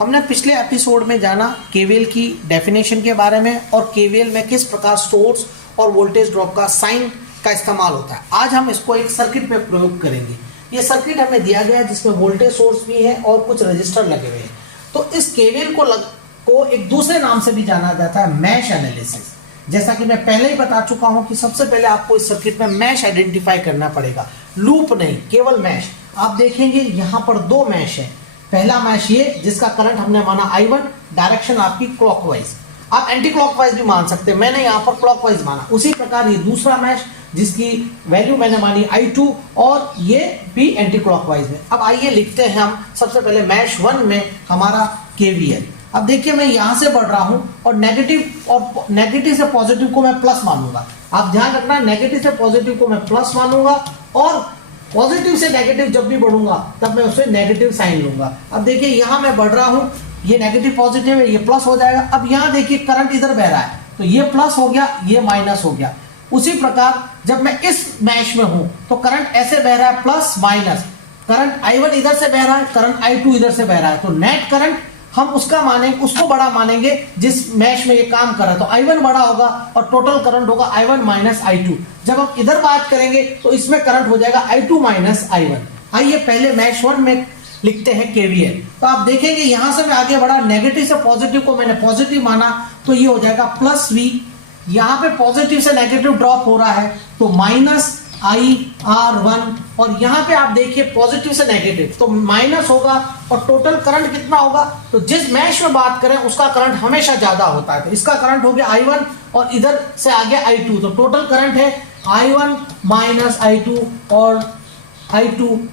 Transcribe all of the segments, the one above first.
हमने पिछले एपिसोड में जाना केवीएल की डेफिनेशन के बारे में और केवीएल में किस प्रकार सोर्स और वोल्टेज ड्रॉप का साइन का इस्तेमाल होता है। आज हम इसको एक सर्किट में प्रयोग करेंगे। ये सर्किट हमें दिया गया है जिसमें वोल्टेज सोर्स भी है और कुछ रजिस्टर लगे हुए हैं। तो इस केवीएल को एक दूसरे नाम से भी जाना जाता है मैश एनालिसिस। जैसा कि मैं पहले ही बता चुका हूं कि सबसे पहले आपको इस सर्किट में मैश आइडेंटिफाई करना पड़ेगा, लूप नहीं, केवल मैश। आप देखेंगे यहां पर दो मैश है। पहला मैश ये जिसका करंट हमने माना I1, डायरेक्शन आपकी क्लॉकवाइज। आप एंटी क्लॉकवाइज भी मान सकते हैं, मैंने यहां पर क्लॉकवाइज माना। उसी प्रकार ये दूसरा मैश जिसकी वैल्यू मैंने मानी I2 और ये भी एंटी क्लॉकवाइज में। अब आइए लिखते हैं हम सबसे पहले मैश 1 में हमारा KVL। अब देखिए मैं यहां से बढ़ रहा हूं और नेगेटिव से पॉजिटिव को मैं प्लस मानूंगा। आप ध्यान रखना, नेगेटिव से पॉजिटिव को मैं प्लस मानूंगा और पॉजिटिव से नेगेटिव जब भी बढ़ूंगा तब मैं उससे नेगेटिव साइन लूंगा। अब देखिए यहां मैं बढ़ रहा हूं, ये नेगेटिव पॉजिटिव है, ये प्लस हो जाएगा। अब यहां देखिए करंट इधर बह रहा है तो ये प्लस हो गया, ये माइनस हो गया। उसी प्रकार जब मैं इस मैश में हूं तो करंट ऐसे बह रहा है प्लस माइनस, करंट I1 इधर से बह रहा है, करंट I2 इधर से बह रहा है। तो नेट करंट हम उसका मानेंगे, उसको बड़ा मानेंगे जिस मैश में ये काम कर रहा है। तो I1 बड़ा होगा और टोटल करंट होगा I1 माइनस I2। जब हम इधर बात करेंगे तो इसमें करंट हो जाएगा I2 माइनस I1। आइए पहले मैश 1 में लिखते हैं KVL। तो आप देखेंगे यहां से मैं आगे बढ़ा, नेगेटिव से पॉजिटिव को मैंने पॉजिटिव माना तो ये हो जाएगा प्लस V। यहां पे पॉजिटिव से नेगेटिव ड्रॉप हो रहा है तो माइनस IR1 और यहां पे आप देखिए पॉजिटिव से नेगेटिव तो माइनस होगा और टोटल करंट कितना होगा। तो जिस मैश में बात करें उसका करंट हमेशा ज्यादा होता है। तो इसका करंट हो गया I1 और इधर से आगे I2, तो टोटल करंट है I1 माइनस I2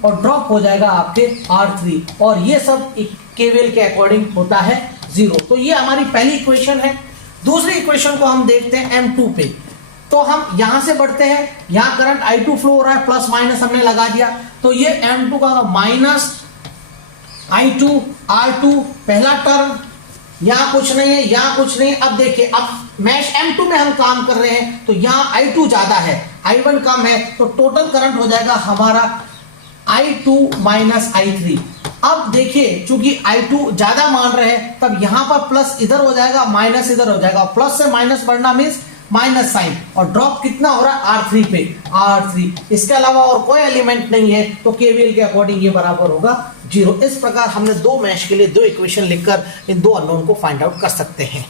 और ड्रॉप हो जाएगा आपके R3 और ये सब केवीएल के अकॉर्डिंग होता है 0। तो ये हमारी पहली इक्वेशन है। दूसरी इक्वेशन को हम देखते हैं M2 पे। तो हम यहां से बढ़ते हैं, यहां करंट I2 फ्लो हो रहा है, प्लस माइनस हमने लगा दिया तो ये M2 का माइनस I2 R2 पहला टर्म, यहां कुछ नहीं है, यहां कुछ नहीं है। अब देखिए अब मैश M2 में हम काम कर रहे हैं तो यहां I2 ज्यादा है, I1 कम है, तो टोटल करंट हो जाएगा हमारा I2 माइनस I3। अब देखिए चूंकि I2 ज्यादा मान रहे हैं तब यहां पर प्लस इधर हो जाएगा, माइनस इधर हो जाएगा। प्लस से माइनस बढ़ना मीन्स माइनस साइन और ड्रॉप कितना हो रहा है R3 पे, R3। इसके अलावा और कोई एलिमेंट नहीं है तो केवीएल के अकॉर्डिंग ये बराबर होगा 0। इस प्रकार हमने दो मैश के लिए दो इक्वेशन लिखकर इन दो अननोन को फाइंड आउट कर सकते हैं।